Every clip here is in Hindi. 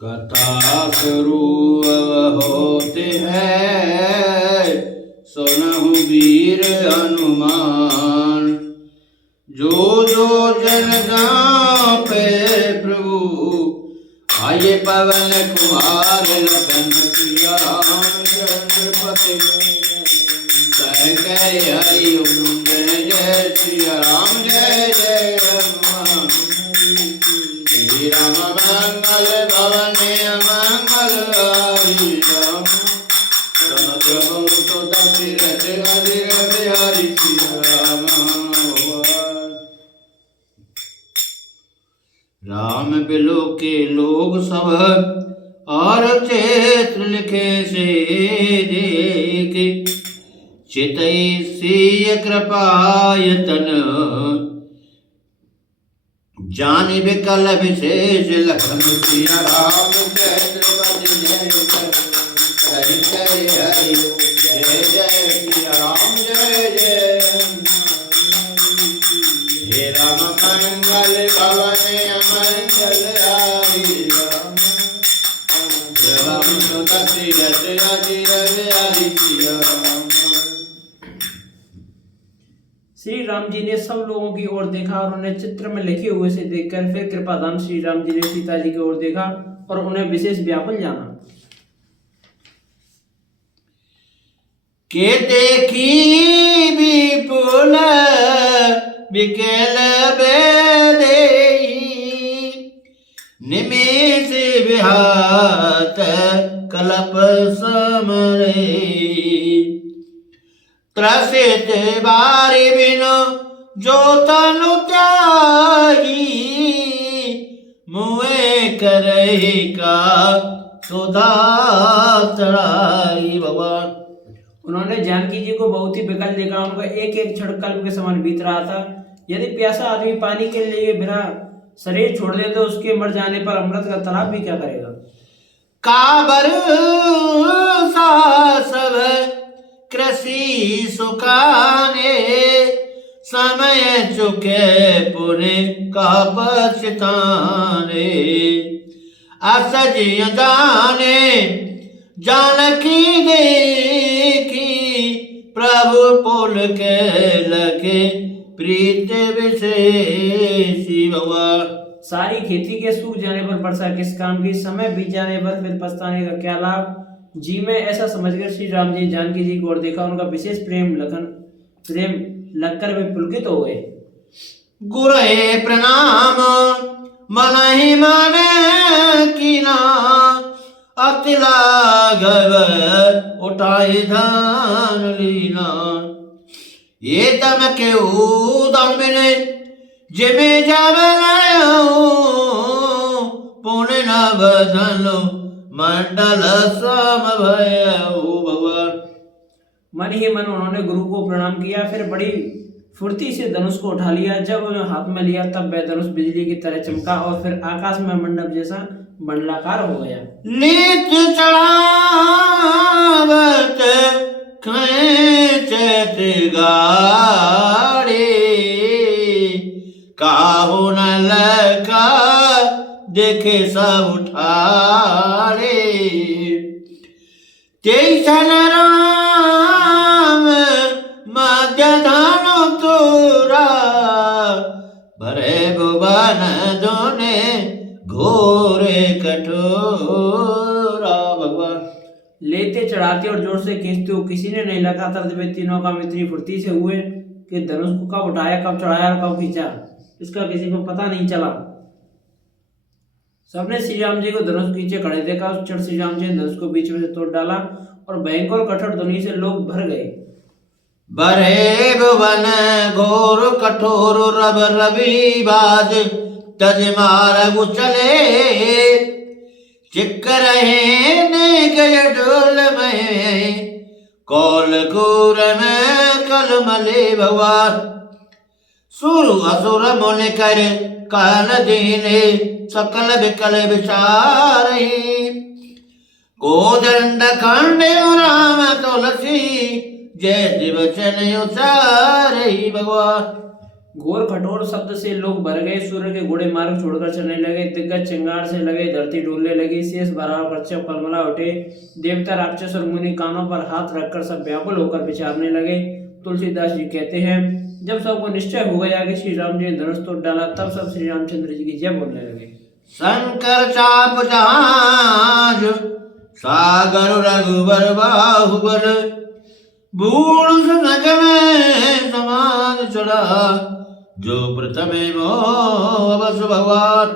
कथा शुरू अब होते हैं, सुनहु वीर हनुमान। जो जो जन पे प्रभु, आये पवन कुमार लखन सिया राम चंद्र पति। कह कह हरि ओम जय जय सिया राम जय जय हनुमान। श्री राम मंगल भवन मंगल हरि राम। समग्र तो दशरथ अधीर बिहारी सिया राम। राम बिलो के लोग सब और चैत्र लिखे से देख। चितई सीय कृपायतन, जानि विकल विशेष लखन सिया राम चैत्र पति जय जय जय हरि जय जय सिया राम जय जय। हे राम मंगल भवन मंगल हरि राम। राम दशरथ अधीर बिहारी सिया राम। श्री राम जी ने सब लोगों की ओर देखा और उन्हें चित्र में लिखे हुए से देखकर फिर कृपाधाम श्री राम जी ने सीता जी की ओर देखा और उन्हें विशेष व्याकुल जाना। के देखी विपुल विकल बेदेही, निमेष विहात कलप समरे। त्रसित बारी बिनु जो तनु त्यागी, मुए करहि का सुधा चढ़ाई। भगवान उन्होंने जानकी जी को बहुत ही विकल देखा। उनका एक एक क्षण कल्प के समान बीत रहा था। यदि प्यासा आदमी पानी के लिए बिना शरीर छोड़ दे तो उसके मर जाने पर अमृत का तालाब भी क्या करेगा। काबर सब कृषि सुखाने, समय चुके पुरे का पछताने। असजिय जाने जानकी देखी, प्रभु पुल के लगे प्रीत विशेषी। भगवान सारी खेती के सूख जाने पर वर्षा किस काम की, समय बीत जाने पर फिर पछताने का क्या लाभ। जी में ऐसा समझकर श्री राम जी जानकी जी को और देखा। उनका विशेष प्रेम लगकर वे पुलकित हो गए। गुरे प्रणाम मन ही मन कीना, अति लाघव उठाई धन लीना। ये तम के उदम बिने जिमे जब पुण्य नव धनु मंडल सम भयउ। भगवान मन ही मन उन्होंने गुरु को प्रणाम किया। फिर बड़ी फुर्ती से धनुष को उठा लिया। जब उन्हें हाथ में लिया तब वह धनुष बिजली की तरह चमका और फिर आकाश में मंडप जैसा मंडलाकार हो गया। नीत चढ़ावत खेचत गाड़ी, काहू न लका देखे सब उठाड़े। जैसन राम मध्य धानु तोरा, भरे भुवन दोने घोरे कठोरा। भगवान लेते चढ़ाते और जोर से खींचते हो किसी ने नहीं लगा था। वे तीनों काम इतनी फुर्ती से हुए कि धनुष को कब उठाया, कब चढ़ाया और कब खींचा इसका किसी को पता नहीं चला। सबने श्री राम जी को धनुष खींचे खड़े देखा। उस क्षण श्री राम जी ने धनुष को बीच में से तोड़ डाला और भयंकर कठोर ध्वनि से लोग भर गए। बरे भुवन घोर कठोर रब रवि बाज, तज मारगु चले। चिक रहे ने गय ढोल में, कौल कूर में कल मले। भगवान सुर असुर मुनि कर कान दीने, सकल विकल विचारही। कोदंड खंड राम तुलसी, जय दिवचन उचारही। भगवान घोर कठोर शब्द से लोग भर गए, सूर्य के घोड़े मार्ग छोड़कर चलने लगे, दिग्गज चिंगार से लगे, धरती डोलने लगी, शेष बराबर कच्छप कलमला उठे, देवता राक्षस और मुनि कानों पर हाथ रखकर सब व्याकुल होकर विचारने लगे। तुलसीदास जी कहते हैं, जब सबको निश्चय हो गया कि श्री राम जी ने धनुष तोड़ डाला, तब सब श्री रामचंद्र जी की जय बोलने लगे। शंकर चाप जहाज सागर रघुबर बाहुबल, बूढ़ सनक में समान चढ़ा, जो प्रथमे मोह बस भगवान।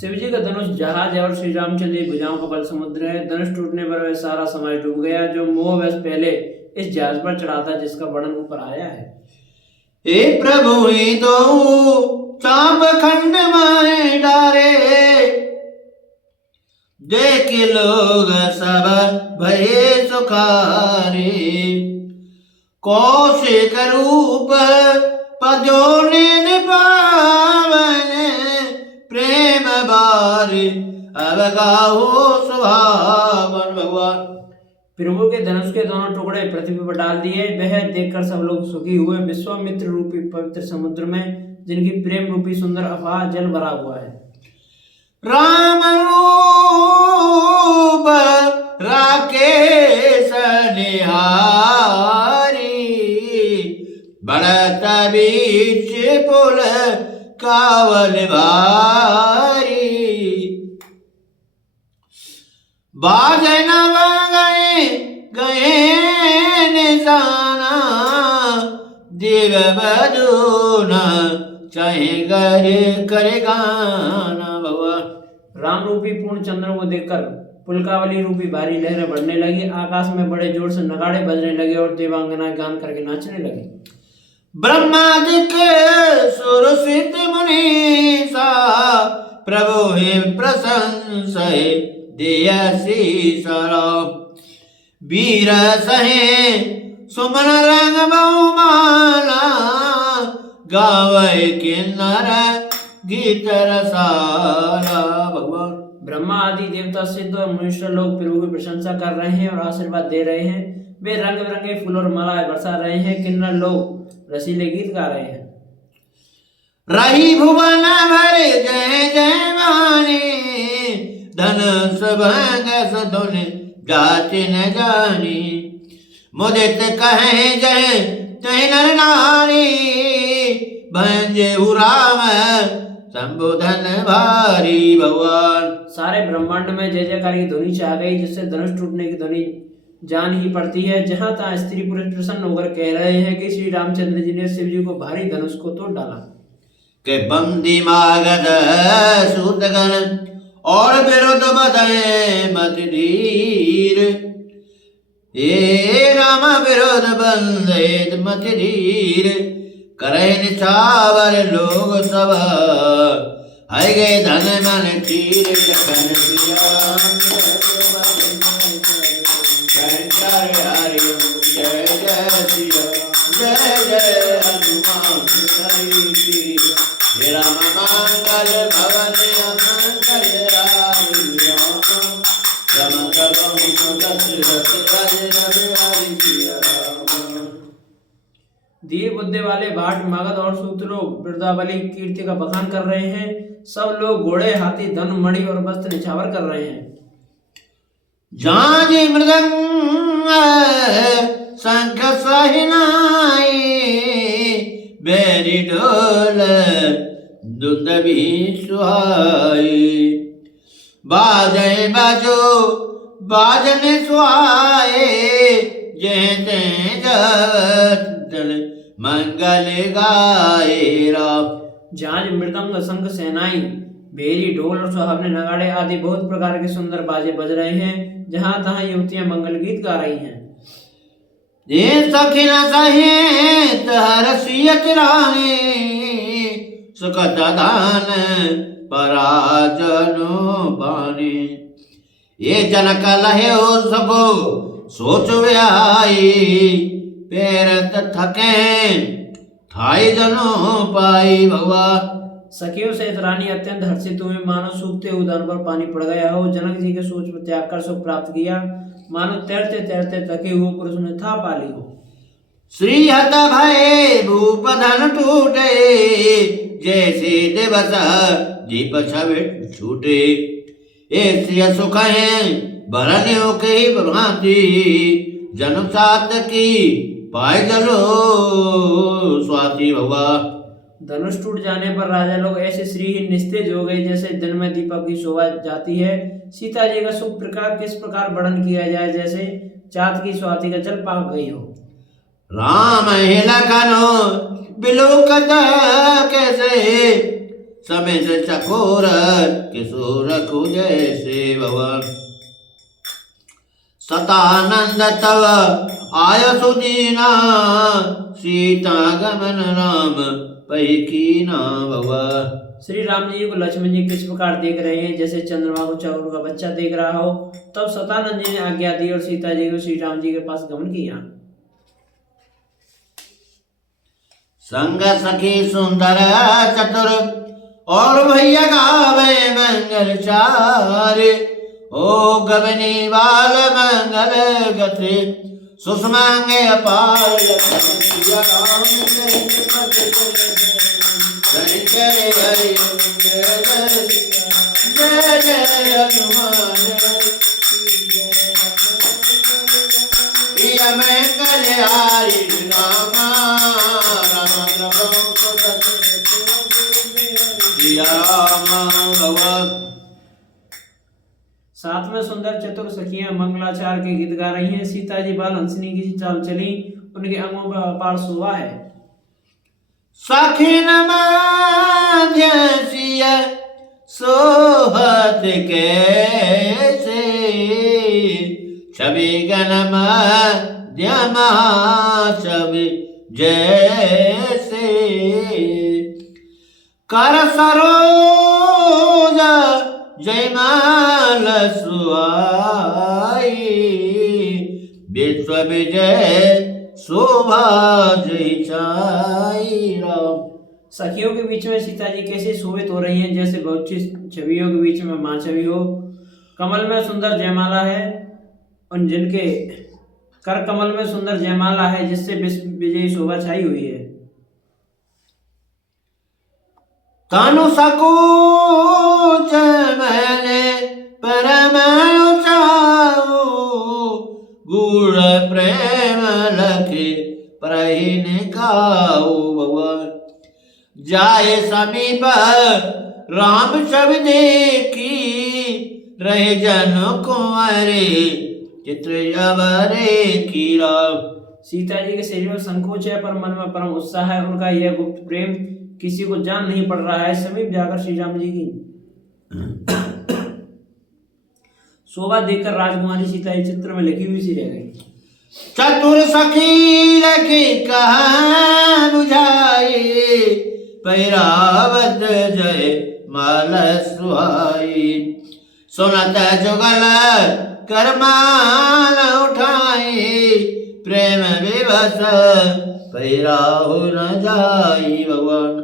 शिव जी का धनुष जहाज है और श्री रामचंद्र की भुजाओं का बल समुद्र है। धनुष टूटने पर वह सारा समाज डूब गया, जो मोह वश पहले इस जहाज पर चढ़ा था, जिसका वर्णन ऊपर आया है। हे प्रभु ही दो चाप खंड में डारे, देख लोग सब भये सुखारे, कौशिक रूप पजोने पावन, प्रेम बारी अब गाओ सुभावन। भगवान प्रभु के धनुष के दोनों टुकड़े पृथ्वी पर डाल दिए, वह देखकर सब लोग सुखी हुए। विश्वामित्र रूपी पवित्र समुद्र में जिनकी प्रेम रूपी सुंदर अफवाह जल भरा हुआ है। राम रूप राकेश निहारी, बढ़त बीच पुल कावल भारी, बाजे न गए निशाना, देव बदूना चाहे करे गाना। भगवान राम रूपी पूर्ण चंद्र को देखकर पुलकावली रूपी भारी लहरें बढ़ने लगी, आकाश में बड़े जोर से नगाड़े बजने लगे और देवांगना गान करके नाचने लगी। ब्रह्मादिक सुर सिद्ध मुनीसा, प्रभु हे प्रशंसा दियसी सराम, वीर सहे सुमन रंग बहुमाला, गावे किन्नर गीत रसाला। भगवान ब्रह्मा आदि देवता सिद्ध और मनुष्य लोग प्रभु की प्रशंसा कर रहे हैं और आशीर्वाद दे रहे हैं। वे रंग बिरंगे फूल और मालाएं बरसा रहे हैं, किन्नर लोग रसीले गीत गा रहे हैं। रही भुवन भर जय जय माने, धनुष भंग सधुन जाति न जानी, मुदित कहे जय जय नर नारी, भंजे राम संबोधन भारी। भगवान सारे ब्रह्मांड में जय जयकार की ध्वनि छा गई, जिससे धनुष टूटने की ध्वनि जान ही पड़ती है। जहां तहां स्त्री पुरुष प्रसन्न होकर कह रहे हैं कि श्री रामचंद्र जी ने शिव जी को भारी धनुष को तोड़ डाला। के बंदी मागध सूतगण और विरुद्ध बधे मत धीर, हे राम विरोध बंदे मत धीर, करे निछावर लोग सब, आए गए धन मन तीर। लखन सिया राम जय हरि जय जय सिया जय जय हनुमान हरि, हे राम मंगल भवन अमंगल हरि राम, रमत बहु दशरथ हरि हरि सिया राम। धीर बुद्धि वाले भाट मगध और सूत लोग वृंदावली कीर्ति का बखान कर रहे हैं। सब लोग घोड़े हाथी धन मणि और वस्त्र निछावर कर रहे हैं। झांझ मृदंग शंख सहनाई, बेरी ढोल दुंदभी सुहाई, बाजे बाजो बाजन सुहाए, जहते जतन मंगल गाए। राम झांझ मृदंग शंख सेनाई भेरी ढोल और सुहावने नगाड़े आदि बहुत प्रकार के सुंदर बाजे बज रहे हैं। जहां तहां युवतियां मंगल गीत गा रही हैं। ये सखिन सहित हरसियत रानी, सुखद दान पराजनो बानी, ये जनक लहे हो सबो सोच आई, पेरत थके थाई जनो पाई। भगवान सखियों सहित रानी अत्यंत हर्षित हुई, मानो सूखते उदान पर पानी पड़ गया हो। जनक जी के सोच पर त्याग कर सुख प्राप्त किया, मानो तैरते तैरते थके हुए पुरुष ने था पाली हो। श्री हत भय भू रूप धन टूटे, जैसे दिवस दीप छविट छूटे। ऐसे सुख है भरनियों के भांति, जन्म सात की पाए जलो स्वाति भवा। धनुष टूट जाने पर राजा लोग ऐसे श्रीहीन निस्तेज हो गए जैसे दिन में दीपक की शोभा जाती है। सीता जी का सुख प्रकार किस प्रकार वर्णन किया जाए, जैसे चाँद की स्वाति का जल पाक गई हो। राम लखनो बिलोकत कैसे, समेत चकोर किशोर जैसे भवन। सतानंद तव आय सुदीना, सीता गमन राम पैकीना भवा। श्री राम जी को लक्ष्मण जी किस प्रकार देख रहे हैं, जैसे चंद्रमा को चावल का बच्चा देख रहा हो। तब सतानंद जी ने आज्ञा दी और सीता जी को श्री राम जी के पास गमन किया। संग सखी सुंदर चतुर, और भैया गावे मंगल चारे। ओ गबनी बाल मंगल गति, सुषमांगे अपार सिया राम जय हरि जय जय हनुमान मंगल हारी रामा साथ में सुंदर चतुर सखियां मंगलाचार के गीत गा रही हैं। सीता जी बाल हंसनी की चाल चली, उनके अंगों पर अपार शोभा है। सखी सोहत कैसे, छवि गण मध्यमा छवि जैसे। कर सरोज जयमाल सुहाई, विश्व विजय शोभा जय छाई राम। सखियों के बीच में सीता जी कैसे शोभित हो रही हैं, जैसे बहुत सी छवियों के बीच में माँ छवि हो। कमल में सुंदर जयमाला है, उन जिनके कर कमल में सुंदर जयमाला है, जिससे विजयी शोभा छाई हुई है। तानु सकोच मैंने परम चाऊ, गूढ़ प्रेम लखे प्रहीन काऊ भवन। जाए समीप राम सब देखी, रहे जन कुंवरे चित्र अवरे की राम। सीता जी के शरीर में संकोच है पर मन में परम उत्साह है। उनका यह गुप्त प्रेम किसी को जान नहीं पड़ रहा है। समीप जाकर श्री राम जी की शोभा देखकर राजकुमारी सीता जी चित्र में लिखी हुई सी रह गई। चतुर सखी लखी कहा बुझाई, पैरावत जय माल सुहाई। सुनत जुगल करमाल उठाई, प्रेम विवश पैराहु न जाई भगवान।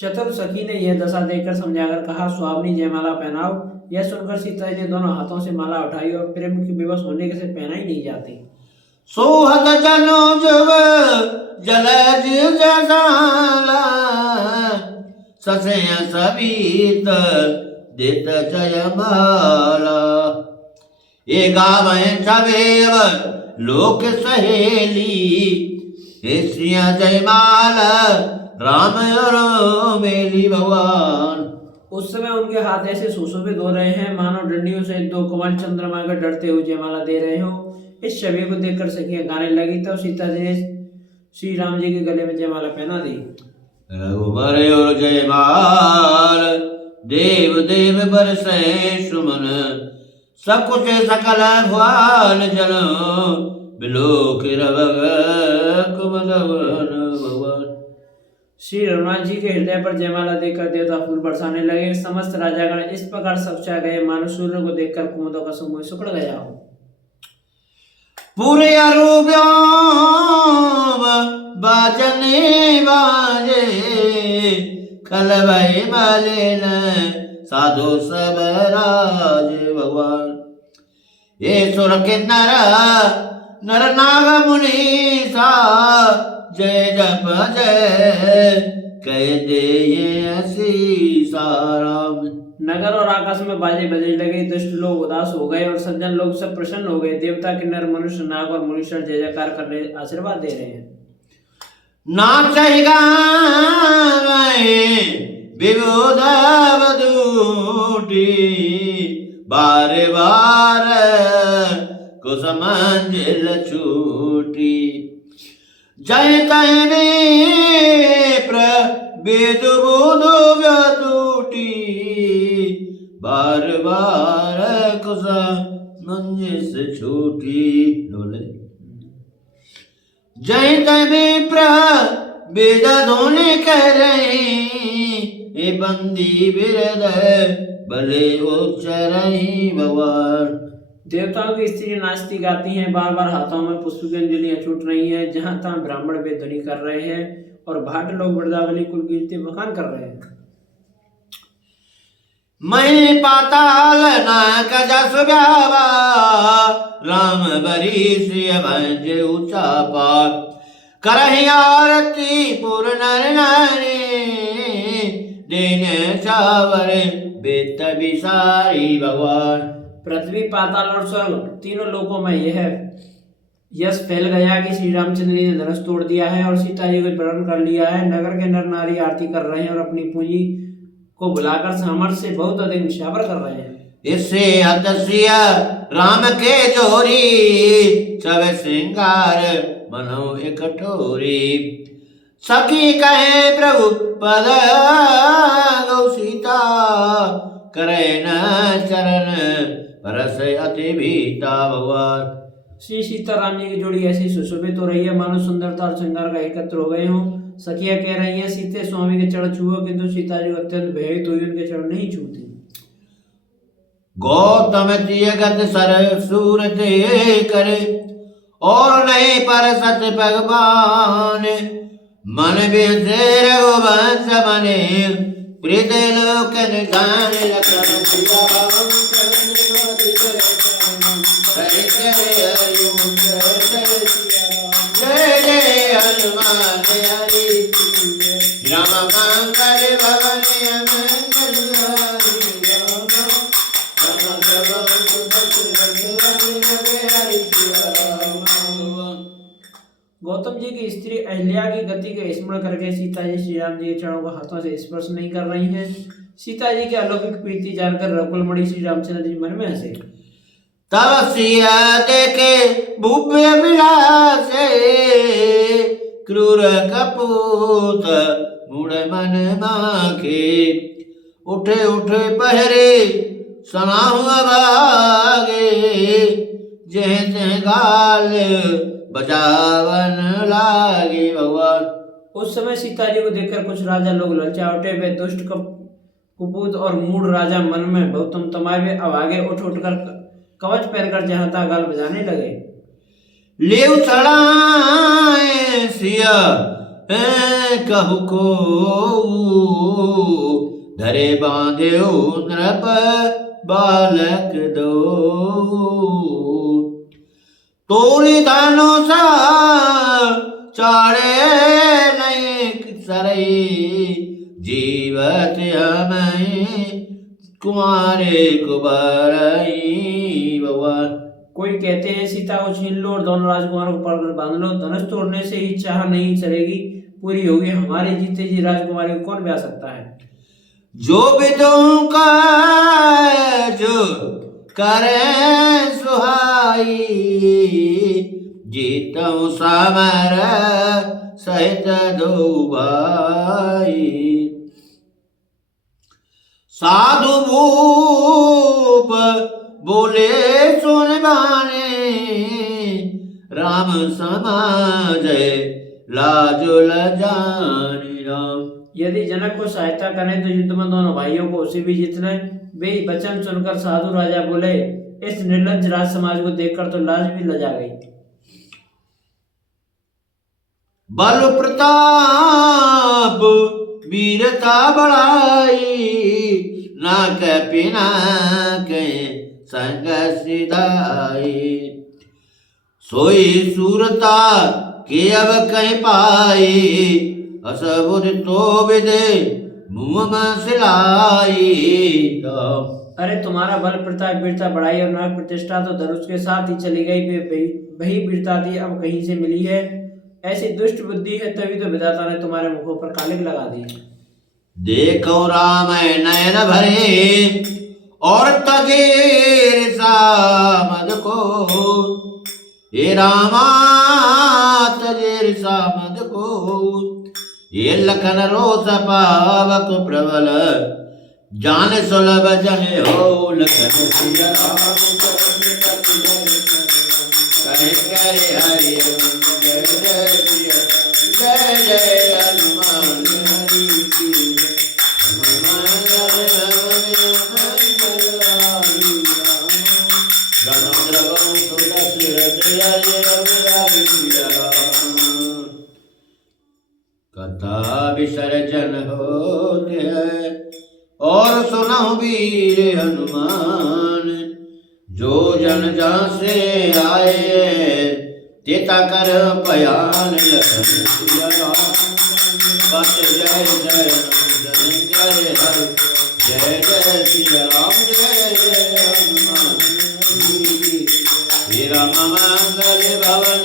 चतुर सखी ने यह दशा देखकर समझाकर कहा, स्वामिनी जयमाला पहनाओ। यह सुनकर सीता जी ने दोनों हाथों से माला उठाई और प्रेम की विवश होने के से पहना ही नहीं जाती। सोहत जनो जुग जलज जसाला, ससय सबीत देत जयमाला। ये गावे छवेव लोक सहेली, हे श्रिया जयमाला राम और मेली भगवान। उस समय उनके हाथ ऐसे सुशोभित हो रहे हैं मानो डंडियों से दो कमल चंद्रमा का डरते हुए जयमाला दे रहे हो। इस छवि को देखकर सखियां गाने लगी, तब सीता जी ने श्री राम जी के गले में जयमाला पहना दी। रघुवर और जयमाल देव देव बरसे सुमन, सब कुछ सकल भुवन जन, बिलोक रवग कुमदवन भगवान। श्री रघुनाथ जी के हृदय पर जयमाला देखकर देवता फूल बरसाने लगे। समस्त राजागण इस प्रकार सबचा गए मानो सूर्य को देखकर कुमुदों का समूह सुकड़ गया हो। पूरे बाजने बाजे, खलवै मलिन साधु सब राज भगवान। ये सुर किन्नर नर नाग मुनि सा जय जप जय कह दे ये ऐसी साराम। नगर और आकाश में बाजे बजने लगे, दुष्ट लोग उदास हो गए और सज्जन लोग सब प्रसन्न हो गए। देवता किन्नर मनुष्य नाग और मुनीश्वर जय जयकार कर रहे, आशीर्वाद दे रहे हैं। नाचेगा विबुध बदूटी बार बार कुछ मंजिल छूटी। जय तय विप्र वेद बुध बदूटी बार बार कुछ मंजिल छूटी। जय तय विप्र वेद धोने कह रहे ए बंदी बिरद भले उच्चरही भगवान। देवताओं की स्त्री नाचती गाती हैं, बार बार हाथों में पुष्प की अंजलियां छूट रही हैं। जहां तहां ब्राह्मण वेदध्वनि कर रहे हैं और भाट लोग वृंदावनी कुल कीर्ति बखान कर रहे हैं। मैं पाताल नाक जस व्यावा राम बरीश भंज ऊंचा पार करहि आरती पूर्ण नारी दिन चावर बेत बिसारी भगवान। पृथ्वी पाताल और स्वर्ग तीनों लोकों में यह यश फैल गया कि श्री रामचंद्र जी ने धनुष तोड़ दिया है और सीता जी को वरण कर लिया है। नगर के नर नारी आरती कर रहे हैं और अपनी पूंजी को बुलाकर सामर्थ्य से बहुत अधिक निशावर कर रहे हैं। इससे हतसिया राम के जोरी सब श्रृंगार मनो एक ठोरी। सखी कहे प्रभु पद गौ सीता करे न चरण परस अति भीता भगवान। श्री सीताराम जी की जोड़ी ऐसी सुशोभित हो रही है मानो सुंदरता और श्रृंगार का एकत्र हो गए हों। सखिया कह रही हैं सीते स्वामी के चरण छुओ, किंतु सीता जी अत्यंत भयभीत हुई उनके चरण नहीं छूती। गौतम जगत सर सूरत करे और नहीं पर सत भगवान। मन बिसे रघुवंश बने प्रीत लोक निधान लखन सिया राम जय जय हनुमान हरि राम मंगल भवन गौतम जी की स्त्री अहिल्या की गति के स्मरण करके सीता जी श्री राम जी के चरणों को हाथों से स्पर्श नहीं कर रही हैं। सीता जी की अलौकिक प्रीति जानकर रकुलमणि श्री रामचंद्र जी मन में हंसे। तब सिया देखे भूप्य विलास क्रूर कपूत मुड़ मन माखे उठे उठे पहरे सनाहु भागे जह तह गाल बजावन लागे भगवान। उस समय सीता जी को देखकर कुछ राजा लोग ललचा उठे। वे दुष्ट कुपूत और मूढ़ राजा मन में बहुत तमाए वे अब आगे उठ उठकर कवच पहनकर जहां तहां गाल बजाने लगे। लेव चढ़ाए सिया कहु को धरे बांधे नृप बालक दो तोली दानो सा चाड़े नहीं सरई जीवत हमें कुमारे कुबारई भगवान। कोई कहते हैं सीता को छीन लो और दोनों राजकुमारों को पकड़ बांध लो। धनुष तोड़ने से ही चाह नहीं चलेगी पूरी होगी। हमारे जीते जी राजकुमारी को कौन ब्याह सकता है। जो विदों का जो करे सुहाई जीतऊ समर सहित दो भाई। साधु भूप बोले सुन बाने राम समाज लाजो लजानी राम। यदि जनक को सहायता करें तो युद्ध में दोनों भाइयों को उसे भी जीतना है। वे वचन सुनकर साधु राजा बोले इस निर्लज्ज राज समाज को देखकर तो लाज भी लजा गई। बल प्रताप वीरता बढ़ाई ना के पिना के संग सिधाई। सोई सूरता के अब कहीं पाई, असबुद तो विदे मुँह में सिलाई। तो अरे तुम्हारा बल प्रताप वीरता बढ़ाई और नाग प्रतिष्ठा तो धनुष के साथ ही चली गई। वही वीरता थी अब कहीं से मिली है। ऐसी दुष्ट बुद्धि है तभी तो विधाता ने तुम्हारे मुखों पर कालिक लगा दी। देखो राम नयन भरे और तजेर सामद को, हे रामा तजेर सामद को, ये लखन रोष पावक प्रबल, जान सुलभ जने हो लखन सिया राम करे करे हरि जय जय सिया जय जय हनुमान हरि की कथा विसर्जन होते हैं और सुनो वीर हनुमान, जो जन जहाँ से आए तेता कर पयान लखन सिया राम। बस जय जय हनुमान जय हर जय जय सिया राम जय जय हनुमान। श्री राम मंगल भवन